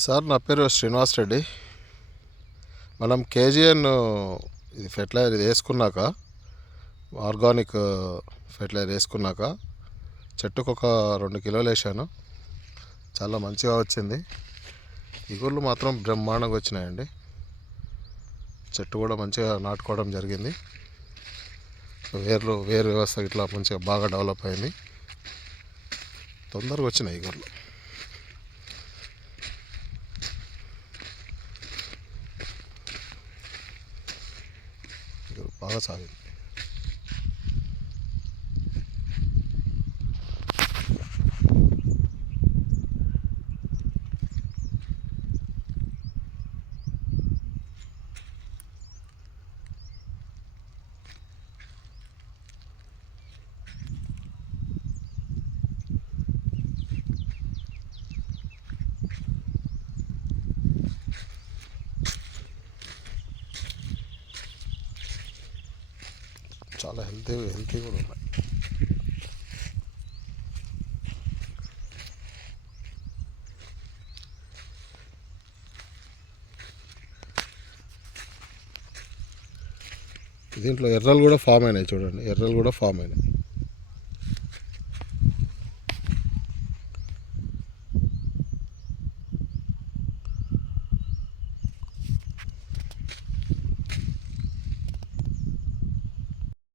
Sir నా పేరు శ్రీనివాస్ రెడ్డి. మనం కేజీఎన్ ఇది ఫెర్టిలైజర్ ఇది వేసుకున్నాక, ఆర్గానిక్ ఫెర్టిలైజర్ వేసుకున్నాక చెట్టుకు ఒక 2 కిలోలు వేసాను. చాలా మంచిగా వచ్చింది. ఇగుర్లు మాత్రం బ్రహ్మాండంగా వచ్చినాయండి. చెట్టు కూడా మంచిగా నాటుకోవడం జరిగింది. వేరు వ్యవస్థ ఇట్లా మంచిగా బాగా డెవలప్ అయింది. తొందరగా వచ్చినాయి ఇగుర్లు. బాగా సాగింది. చాలా హెల్తీ కూడా ఉన్నాయి. దీంట్లో ఎర్రలు కూడా ఫామ్ అయినాయి, చూడండి, ఎర్రలు కూడా ఫామ్ అయినాయి.